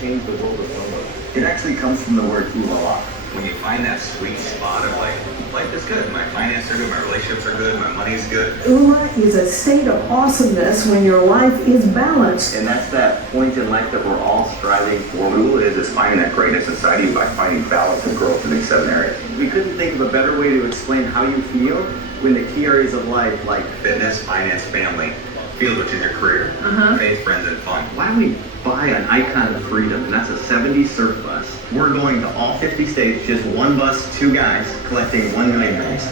change the world of solo. It actually comes from the word Oola. When you find that sweet spot of like, life is good, my finances are good, my relationships are good, my money's good. Oola is a state of awesomeness when your life is balanced. And that's that point in life that we're all striving for. What Oola is finding that greatness inside you by finding balance and growth in these 7 areas. We couldn't think of a better way to explain how you feel when the key areas of life like Fitness, finance, family, field, which is your career, faith, friends, and fun. why don't we buy an icon of freedom, and that's a 70s surf bus. We're going to all 50 states, just one bus, 2 guys, collecting 1 million drinks.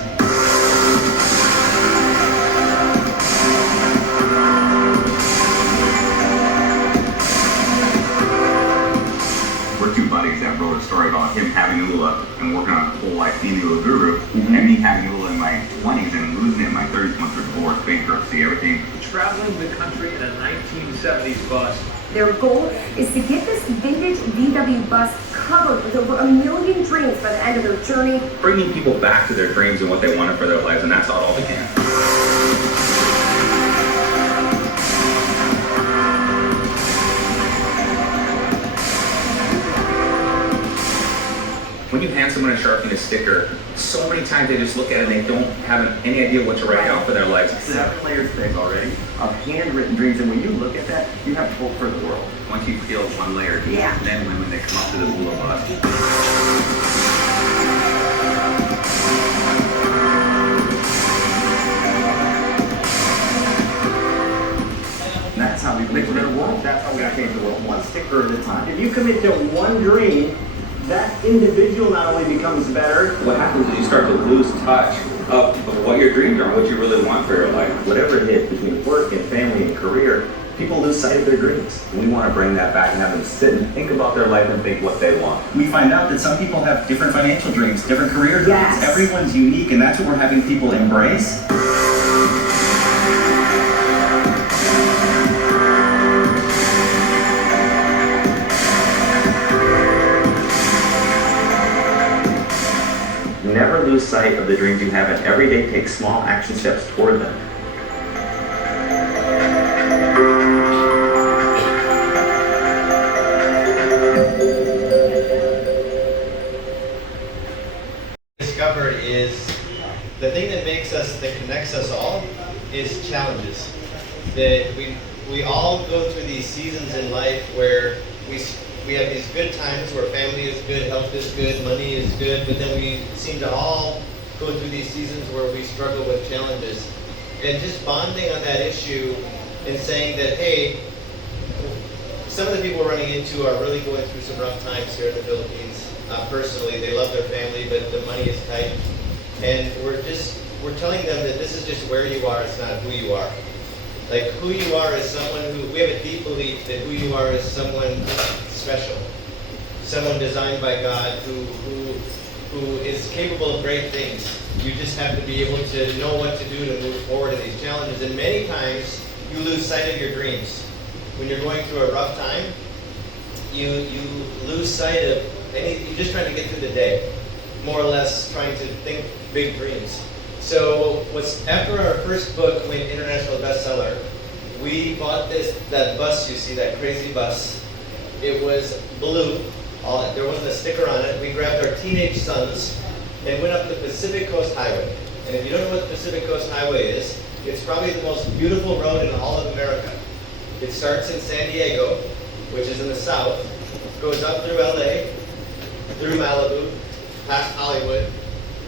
We're 2 buddies that wrote a story about him having Oola and working on a whole life being Oola guru, and me having Oola in my 20s and losing it in my 30s once through divorce, bankruptcy, everything. Traveling the country in a 1970s bus. Their goal is to get this vintage VW bus covered with over 1 million dreams by the end of their journey. Bringing people back to their dreams and what they wanted for their lives, and that's how it all began. When you hand someone a Sharpie sticker, so many times they just look at it and they don't have any idea what to write down for their lives. 7 layers thick already of handwritten dreams, and when you look at that, you have hope for the world. Once you peel 1 layer deep, Yeah. then when they come up to this Oola bus. That's how we make a better world. That's how we change the world, one sticker at a time. If you commit to one dream, that individual not only becomes better. What happens is you start to lose touch of what your dreams are, what you really want for your life. Whatever it is between work and family and career, people lose sight of their dreams. We want to bring that back and have them sit and think about their life and think what they want. We find out that some people have different financial dreams, different career dreams. Yes. Everyone's unique, and that's what we're having people embrace. Never lose sight of the dreams you have, and every day take small action steps toward them. Discovered is the thing that makes us, that connects us all, is challenges. That we all go through these seasons in life where we have these good times where family is good, health is good, money is good, but then we seem to all go through these seasons where we struggle with challenges. And just bonding on that issue and saying that, hey, some of the people we're running into are really going through some rough times here in the Philippines. Personally, they love their family, but the money is tight. And we're telling them that this is just where you are, it's not who you are. Like, who you are is someone who, we have a deep belief that who you are is someone special. Someone designed by God who is capable of great things. You just have to be able to know what to do to move forward in these challenges. And many times, you lose sight of your dreams. When you're going through a rough time, you lose sight of you're just trying to get through the day, more or less trying to think big dreams. So after our first book went international bestseller, we bought that bus you see, that crazy bus. It was blue. There wasn't a sticker on it. We grabbed our teenage sons and went up the Pacific Coast Highway. And if you don't know what the Pacific Coast Highway is, it's probably the most beautiful road in all of America. It starts in San Diego, which is in the south, goes up through LA, through Malibu, past Hollywood,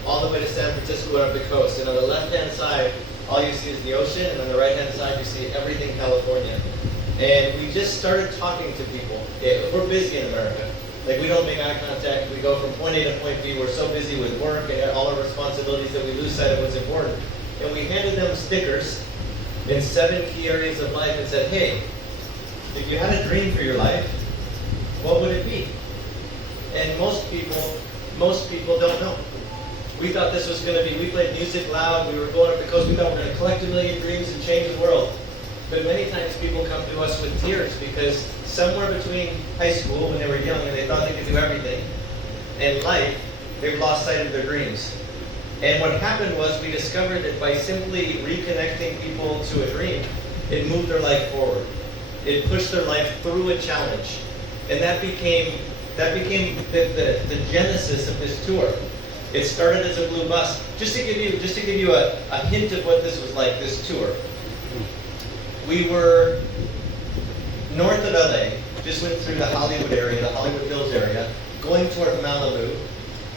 all the way to San Francisco and up the coast. And on the left-hand side, all you see is the ocean, and on the right-hand side, you see everything California. And we just started talking to people. We're busy in America. Like, we don't make eye contact. We go from point A to point B. We're so busy with work and all our responsibilities that we lose sight of what's important. And we handed them stickers in 7 key areas of life and said, hey, if you had a dream for your life, what would it be? And most people don't know. We thought this was going to be, we played music loud, we were going up the coast, we thought we were going to collect 1 million dreams and change the world. But many times people come to us with tears because somewhere between high school when they were young and they thought they could do everything, and life, they've lost sight of their dreams. And what happened was we discovered that by simply reconnecting people to a dream, it moved their life forward. It pushed their life through a challenge. And that became the genesis of this tour. It started as a blue bus. Just to give you a hint of what this was like, this tour. We were north of LA, just went through the Hollywood area, the Hollywood Hills area, going toward Malibu.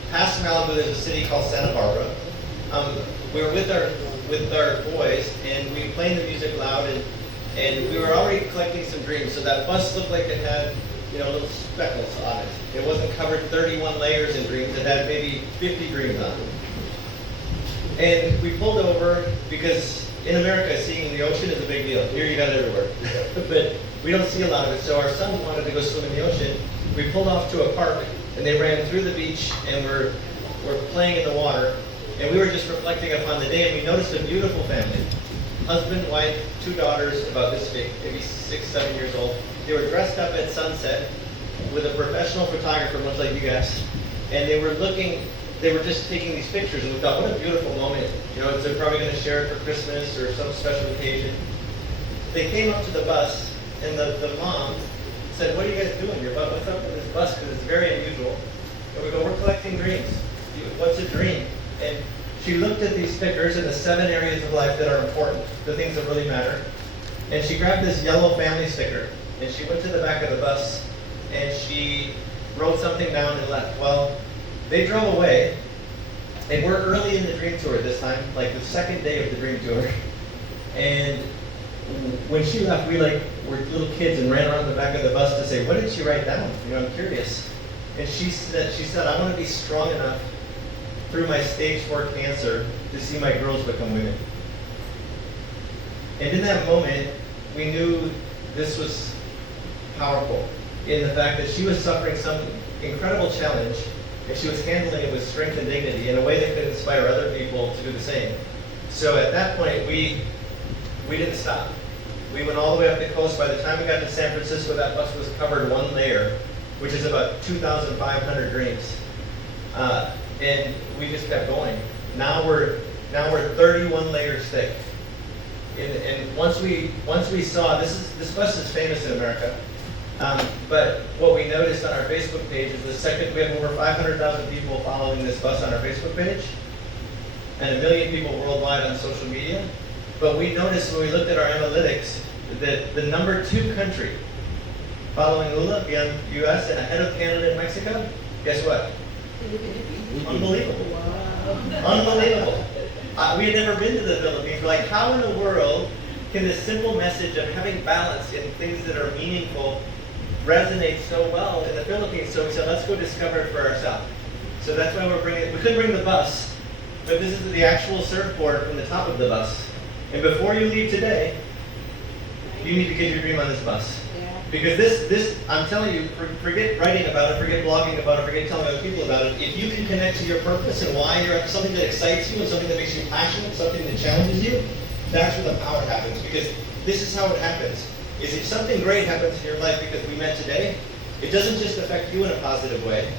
Past Malibu, there's a city called Santa Barbara. We were with our boys, and we were playing the music loud, and we were already collecting some dreams. So that bus looked like it had, little speckles on it. It wasn't covered 31 layers in dreams. It had maybe 50 dreams on it. And we pulled over because in America, seeing the ocean is a big deal. Here you got it everywhere. But we don't see a lot of it. So our sons wanted to go swim in the ocean. We pulled off to a park, and they ran through the beach, and we're playing in the water. And we were just reflecting upon the day, and we noticed a beautiful family. Husband, wife, 2 daughters, about this big, maybe 6, 7 years old. They were dressed up at sunset with a professional photographer, much like you guys. And they were just taking these pictures, and we thought, what a beautiful moment. They're probably going to share it for Christmas or some special occasion. They came up to the bus, and the mom said, what are you guys doing? What's up with this bus? Because it's very unusual. And we go, we're collecting dreams. What's a dream? And she looked at these stickers in the 7 areas of life that are important, the things that really matter. And she grabbed this yellow family sticker, and she went to the back of the bus, and she wrote something down and left. Well, they drove away, and we're early in the Dream Tour this time, like the 2nd day of the Dream Tour. And when she left, we were little kids and ran around the back of the bus to say, what did she write down? I'm curious. And she said, I want to be strong enough through my stage 4 cancer to see my girls become women. And in that moment, we knew this was powerful in the fact that she was suffering some incredible challenge, and she was handling it with strength and dignity in a way that could inspire other people to do the same. So at that point, we didn't stop. We went all the way up the coast. By the time we got to San Francisco, that bus was covered 1 layer, which is about 2,500 dreams. And we just kept going. Now we're 31 layers thick. And once we saw this bus is famous in America. But what we noticed on our Facebook page is we have over 500,000 people following this bus on our Facebook page, and 1 million people worldwide on social media. But we noticed when we looked at our analytics that the number 2 country following Oola beyond US and ahead of Canada and Mexico, guess what? Unbelievable. Unbelievable. We had never been to the Philippines. We're like, how in the world can this simple message of having balance in things that are meaningful resonate so well in the Philippines? So we said, let's go discover it for ourselves. So that's why we couldn't bring the bus, but this is the actual surfboard from the top of the bus. And before you leave today, you need to get your dream on this bus. Because this, I'm telling you, forget writing about it, forget blogging about it, forget telling other people about it. If you can connect to your purpose and why you're something that excites you and something that makes you passionate, something that challenges you, that's where the power happens. Because this is how it happens. Is if something great happens in your life because we met today, it doesn't just affect you in a positive way.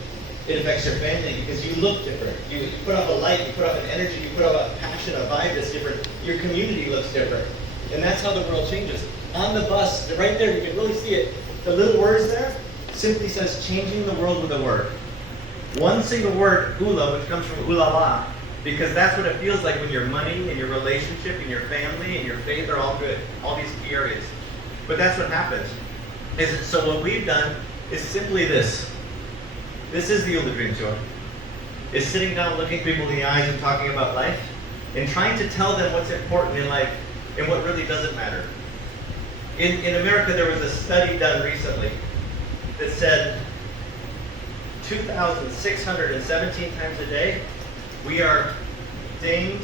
It affects your family because you look different. You put off a light, you put off an energy, you put off a passion, a vibe that's different. Your community looks different. And that's how the world changes. On the bus, right there, you can really see it. The little words there simply says changing the world with a word. One single word, Oola, which comes from Oola La, because that's what it feels like when your money and your relationship and your family and your faith are all good, all these key areas. But that's what happens. So what we've done is simply this. This is the Oola Dream Tour. It's sitting down, looking people in the eyes and talking about life and trying to tell them what's important in life and what really doesn't matter. In America, there was a study done recently that said 2,617 times a day, we are dinged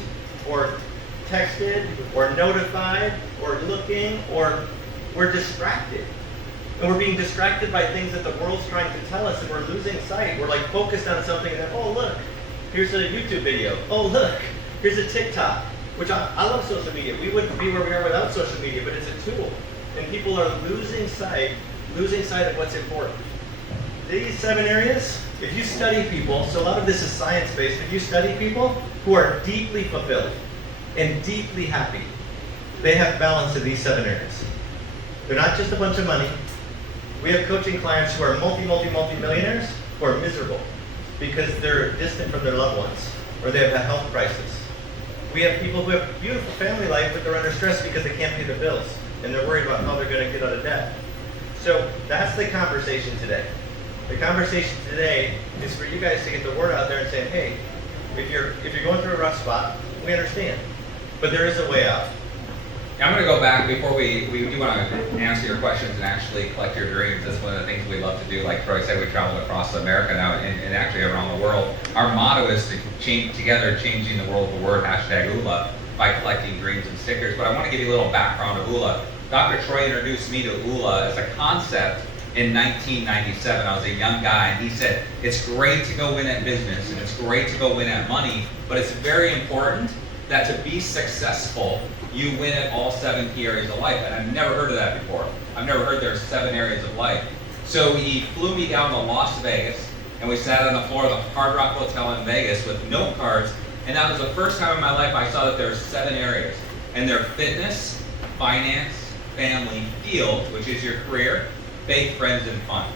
or texted or notified or looking or we're distracted. And we're being distracted by things that the world's trying to tell us, and we're losing sight. We're like focused on something that, oh look, here's a YouTube video. Oh look, here's a TikTok. Which I love social media. We wouldn't be where we are without social media, but it's a tool. And people are losing sight of what's important. These 7 areas, if you study people, so a lot of this is science-based, if you study people who are deeply fulfilled and deeply happy, they have balance in these 7 areas. They're not just a bunch of money. We have coaching clients who are multi-millionaires who are miserable because they're distant from their loved ones or they have a health crisis. We have people who have beautiful family life, but they're under stress because they can't pay their bills and they're worried about how they're going to get out of debt. So that's the conversation today. The conversation today is for you guys to get the word out there and say, hey, if you're going through a rough spot, we understand, but there is a way out. I'm going to go back before we do want to answer your questions and actually collect your dreams. That's one of the things we love to do. Like Troy said, we travel across America now and actually around the world. Our motto is to change together, changing the world with the word #Oola by collecting dreams and stickers. But I want to give you a little background of Oola. Dr. Troy introduced me to Oola as a concept in 1997. I was a young guy, and he said, it's great to go win at business and it's great to go win at money, but it's very important that to be successful, you win at all 7 key areas of life. And I've never heard of that before. I've never heard there's 7 areas of life. So he flew me down to Las Vegas, and we sat on the floor of the Hard Rock Hotel in Vegas with note cards, and that was the first time in my life I saw that there were 7 areas. And they're fitness, finance, family, field, which is your career, faith, friends, and fun.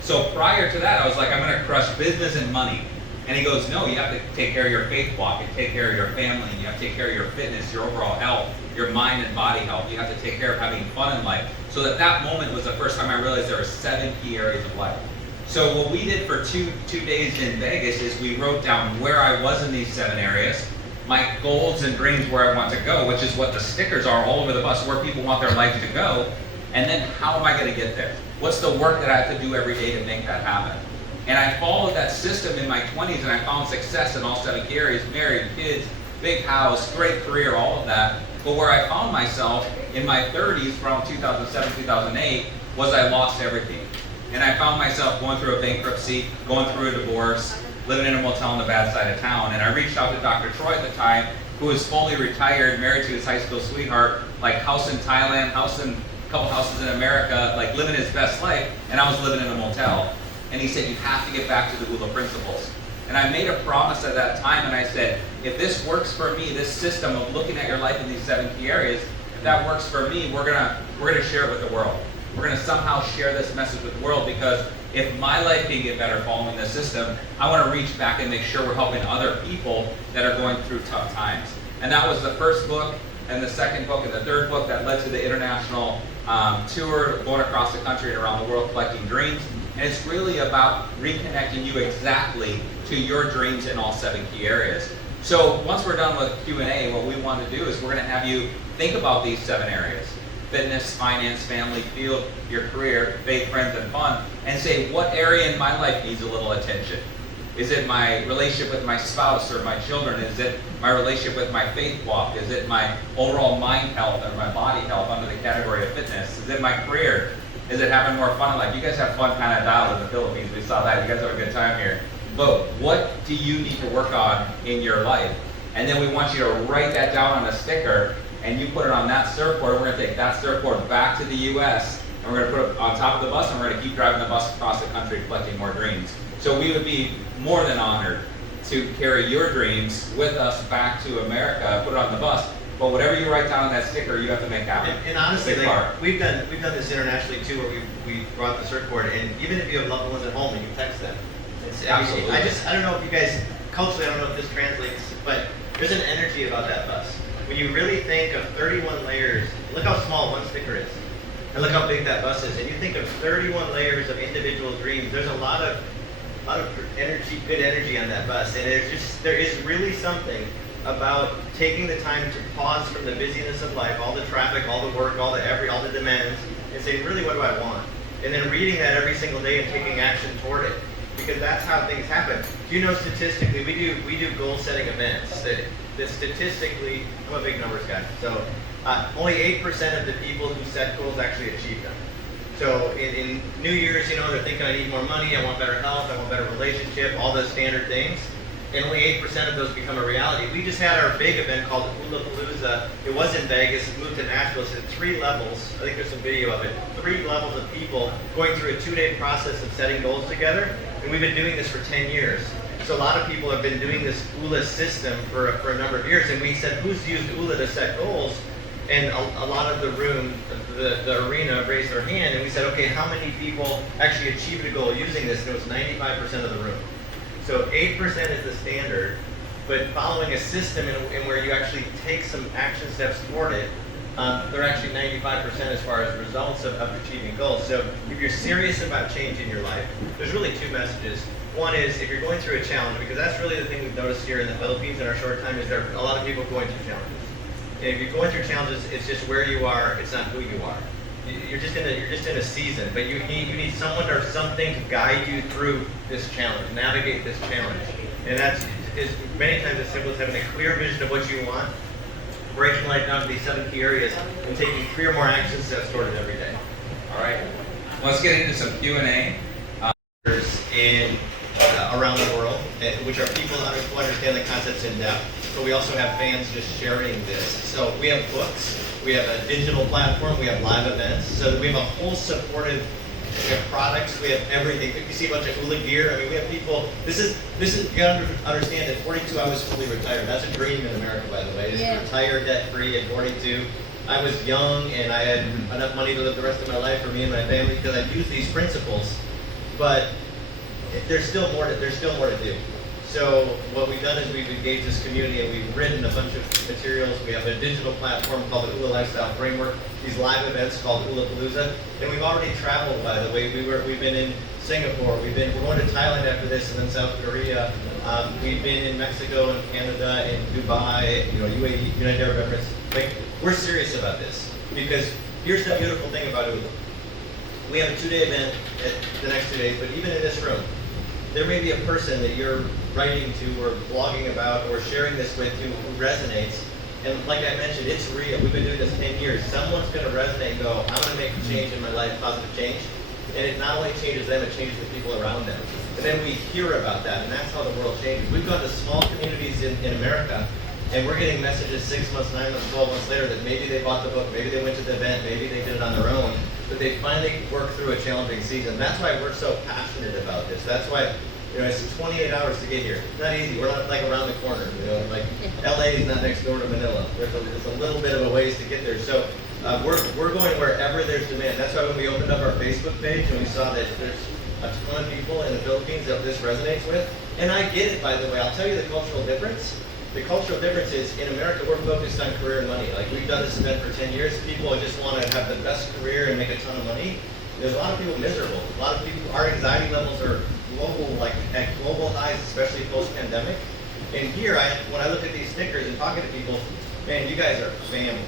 So prior to that, I was like, I'm going to crush business and money. And he goes, no, you have to take care of your faith walk, you take care of your family, and you have to take care of your fitness, your overall health, your mind and body health. You have to take care of having fun in life. So that moment was the first time I realized there were 7 key areas of life. So what we did for two days in Vegas is we wrote down where I was in these 7 areas, my goals and dreams where I want to go, which is what the stickers are all over the bus, where people want their life to go, and then how am I going to get there? What's the work that I have to do every day to make that happen? And I followed that system in my 20s, and I found success in all 7 key areas: married, kids, big house, great career, all of that. But where I found myself in my 30s, around 2007, 2008, was I lost everything. And I found myself going through a bankruptcy, going through a divorce, living in a motel on the bad side of town. And I reached out to Dr. Troy at the time, who was fully retired, married to his high school sweetheart, like house in Thailand, house in a couple houses in America, like living his best life, and I was living in a motel. And he said, you have to get back to the Oola principles. And I made a promise at that time, and I said, if this works for me, this system of looking at your life in these 7 key areas, if that works for me, we're gonna share it with the world. We're gonna somehow share this message with the world, because if my life can get better following this system, I wanna reach back and make sure we're helping other people that are going through tough times. And that was the first book, and the second book, and the third book that led to the international tour, going across the country and around the world collecting dreams. And it's really about reconnecting you exactly to your dreams in all 7 key areas. So once we're done with Q&A, what we want to do is we're going to have you think about these 7 areas: fitness, finance, family, field, your career, faith, friends, and fun, and say, what area in my life needs a little attention? Is it my relationship with my spouse or my children? Is it my relationship with my faith walk? Is it my overall mind health or my body health under the category of fitness? Is it my career? Is it having more fun in life? You guys have fun kind of dialed in the Philippines. We saw that. You guys have a good time here. But what do you need to work on in your life? And then we want you to write that down on a sticker, and you put it on that surfboard. We're going to take that surfboard back to the U.S., and we're going to put it on top of the bus, and we're going to keep driving the bus across the country collecting more dreams. So we would be more than honored to carry your dreams with us back to America, put it on the bus. But whatever you write down on that sticker, you have to make happen. And honestly, like, we've done this internationally too, where we brought the surfboard, and even if you have loved ones at home, you can text them. Absolutely. I don't know if you guys, culturally, I don't know if this translates, but there's an energy about that bus. When you really think of 31 layers, look how small one sticker is, and look how big that bus is, and you think of 31 layers of individual dreams, there's a lot of energy, good energy on that bus, and there is really something about taking the time to pause from the busyness of life, all the traffic, all the work, all the demands, and say, really, what do I want? And then reading that every single day and taking action toward it, because that's how things happen. Do you know, statistically, we do goal setting events that statistically, I'm a big numbers guy, so only 8% of the people who set goals actually achieve them. So in New Year's, they're thinking, I need more money, I want better health, I want better relationship, all those standard things. And only 8% of those become a reality. We just had our big event called Oola Palooza. It was in Vegas, it moved to Nashville. It's at 3 levels. I think there's some video of it. 3 levels of people going through a 2-day process of setting goals together. And we've been doing this for 10 years. So a lot of people have been doing this Oola system for a number of years. And we said, who's used Oola to set goals? And a lot of the room, the arena raised their hand, and we said, okay, how many people actually achieved a goal using this? And it was 95% of the room. So 8% is the standard, but following a system in where you actually take some action steps toward it, they're actually 95% as far as results of achieving goals. So if you're serious about changing your life, there's really two messages. One is if you're going through a challenge, because that's really the thing we've noticed here in the Philippines in our short time, is there are a lot of people going through challenges. And if you're going through challenges, it's just where you are, it's not who you are. You're just in a season, but you need someone or something to guide you through this challenge, navigate this challenge. And that's many times as simple as having a clear vision of what you want, breaking life down to these 7 key areas, and taking 3 or more action steps toward it every day. All right, let's get into some Q&A. In around the world, which are people who understand the concepts in depth, but we also have fans just sharing this. So we have books, we have a digital platform, we have live events, so we have a whole supportive, we have products, we have everything. You see a bunch of Oola gear. I mean, we have people. This is you gotta understand. At 42, I was fully retired. That's a dream in America, by the way. Is to retire debt free at 42. I was young and I had enough money to live the rest of my life for me and my family because I've used these principles, but there's still more to do. So what we've done is we've engaged this community and we've written a bunch of materials. We have a digital platform called the Oola Lifestyle Framework, these live events called Oola Palooza, and we've already traveled, by the way. We've been in Singapore, we're going to Thailand after this, and then South Korea. We've been in Mexico and Canada and Dubai, UAE, United Arab Emirates. Like, we're serious about this because here's the beautiful thing about Oola. We have a 2-day event at the next 2 days, but even in this room, there may be a person that you're writing to or blogging about or sharing this with who resonates. And like I mentioned, it's real. We've been doing this 10 years. Someone's going to resonate and go, I'm going to make a change in my life, positive change. And it not only changes them, it changes the people around them. And then we hear about that, and that's how the world changes. We've gone to small communities in America, and we're getting messages 6 months, 9 months, 12 months later that maybe they bought the book, maybe they went to the event, maybe they did it on their own, but they finally worked through a challenging season. That's why we're so passionate about this. That's why it's 28 hours to get here. It's not easy. We're not like around the corner. Like LA is not next door to Manila. There's a little bit of a ways to get there. So we're going wherever there's demand. That's why when we opened up our Facebook page and we saw that there's a ton of people in the Philippines that this resonates with, and I get it, by the way. I'll tell you the cultural difference. The cultural difference is in America, we're focused on career and money. Like we've done this event for 10 years. People just want to have the best career and make a ton of money. There's a lot of people miserable. A lot of people, our anxiety levels are global, like at global highs, especially post-pandemic. And here, when I look at these stickers and talking to people, man, you guys are family.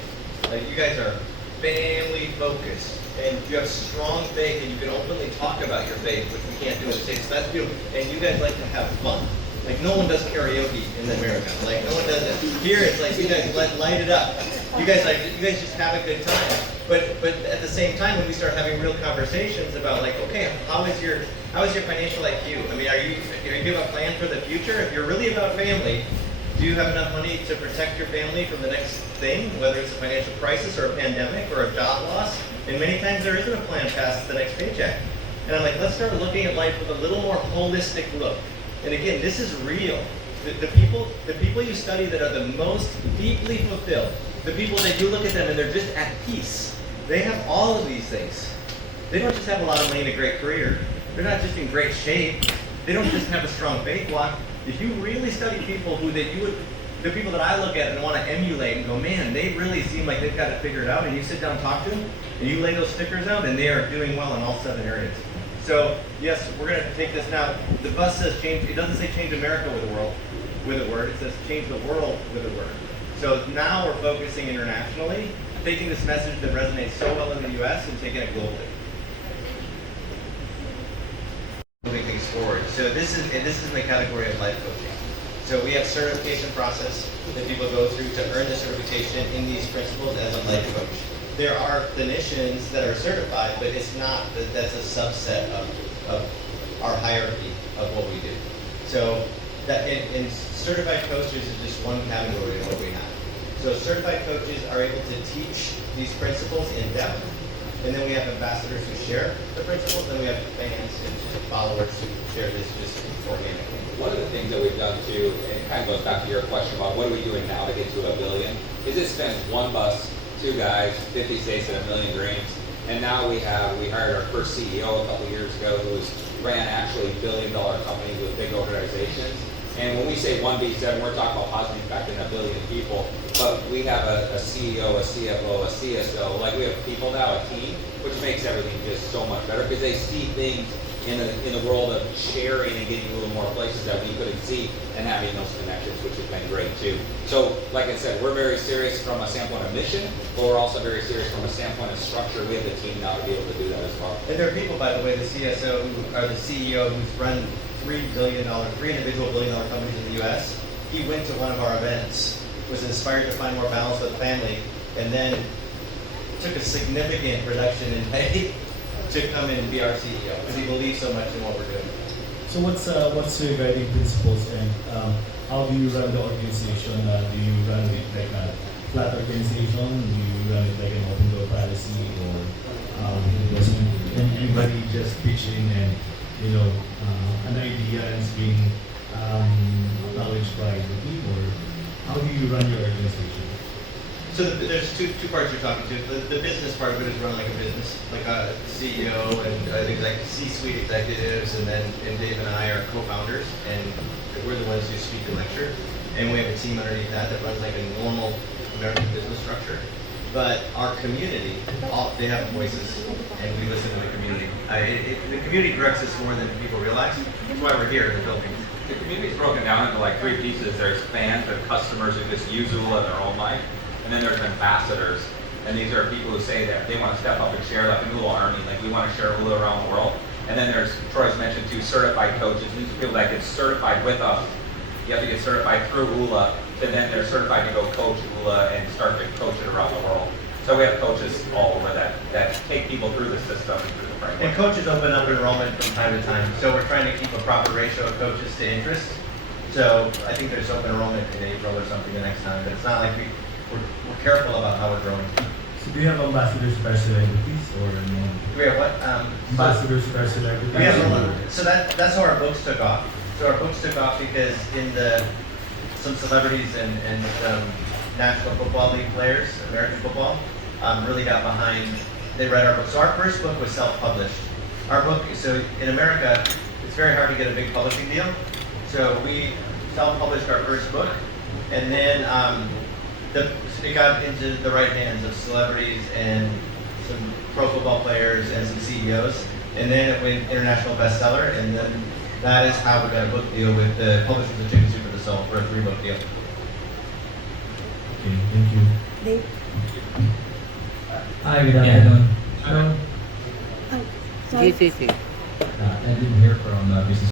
Like you guys are family focused, and you have strong faith, and you can openly talk about your faith, which we can't do in the States. That's beautiful. And you guys like to have fun. Like no one does karaoke in America. Like no one does it. Here it's like you guys light it up. You guys just have a good time. But at the same time, when we start having real conversations about like, okay, how is your financial IQ? I mean, do you have a plan for the future? If you're really about family, do you have enough money to protect your family from the next thing, whether it's a financial crisis or a pandemic or a job loss? And many times there isn't a plan past the next paycheck. And I'm like, let's start looking at life with a little more holistic look. And again, this is real. The people you study that are the most deeply fulfilled, the people that you look at them and they're just at peace, they have all of these things. They don't just have a lot of money and a great career. They're not just in great shape. They don't just have a strong faith walk. If you really study people the people that I look at and want to emulate and go, man, they really seem like they've got it figured out, and you sit down and talk to them, and you lay those stickers out, and they are doing well in all 7 areas. So, yes, we're going to take this now. The bus says change. It doesn't say change America with a word. It says change the world with a word. So now we're focusing internationally, taking this message that resonates so well in the U.S. and taking it globally. Moving things forward. So this is in the category of life coaching. So we have certification process that people go through to earn the certification in these principles as a life coach. There are clinicians that are certified, but it's not that's a subset of our hierarchy of what we do. So that and certified coaches is just one category of what we have. So certified coaches are able to teach these principles in depth, and then we have ambassadors who share the principles, and we have fans and followers who share this just organically. One of the things that we've done too, and it kind of goes back to your question about what are we doing now to get to $1 billion, is it spends one bus 2 guys, 50 states and 1 million dreams. And now we hired our first CEO a couple years ago who ran actually billion-dollar companies with big organizations. And when we say 1B7, we're talking about positive impact in 1 billion people. But we have a CEO, a CFO, a CSO. Like, we have people now, a team, which makes everything just so much better because they see things in the world of sharing and getting a little more places that we couldn't see and having those connections, which has been great too. So, like I said, we're very serious from a standpoint of mission, but we're also very serious from a standpoint of structure. We have the team now to be able to do that as well. And there are people, by the way, the CSO or the CEO who's run three individual billion-dollar companies in the U.S. He went to one of our events, was inspired to find more balance with family, and then took a significant reduction in pay to come in and be our CEO because he believes so much in what we're doing. So what's your guiding principles, and how do you run the organization? Do you run it like a flat organization? Do you run it like an open door policy, or doesn't anybody just pitching and an idea is being acknowledged by the team, or how do you run your organization? So there's two parts you're talking to. The business part of it is run like a business, like a CEO and I think like C-suite executives, and Dave and I are co-founders, and we're the ones who speak and lecture. And we have a team underneath that runs like a normal American business structure. But our community, they have voices, and we listen to the community. The community directs us more than people realize. That's why we're here in the Philippines. The community is broken down into like 3 pieces. There's fans, there's customers who just use Oola in their own life, and then there's ambassadors. And these are people who say that they want to step up and share, like an Oola army, like we want to share Oola around the world. And then there's, Troy's mentioned 2 certified coaches. These are people that get certified with us. You have to get certified through Oola, and then they're certified to go coach Oola and start to coach it around the world. So we have coaches all over that take people through the system and through the framework. And coaches open up enrollment from time to time. So we're trying to keep a proper ratio of coaches to interest. So I think there's open enrollment in April or something the next time, but it's not like we're careful about how we're growing. So do you have ambassadors per celebrities, or no? We have what? Ambassadors per celebrities? We have, so that's how our books took off. So our books took off because some celebrities and National Football League players, American football, really got behind. They read our book. So our first book was self-published. Our book, so in America, it's very hard to get a big publishing deal. So we self-published our first book, and then it got into the right hands of celebrities and some pro football players and some CEOs, and then it went international bestseller, and then that is how we got a book deal with the Publishers of Chicken Soup for the Soul for a 3-book deal. Okay, thank you. Hi, good afternoon. GCC. I didn't hear from Business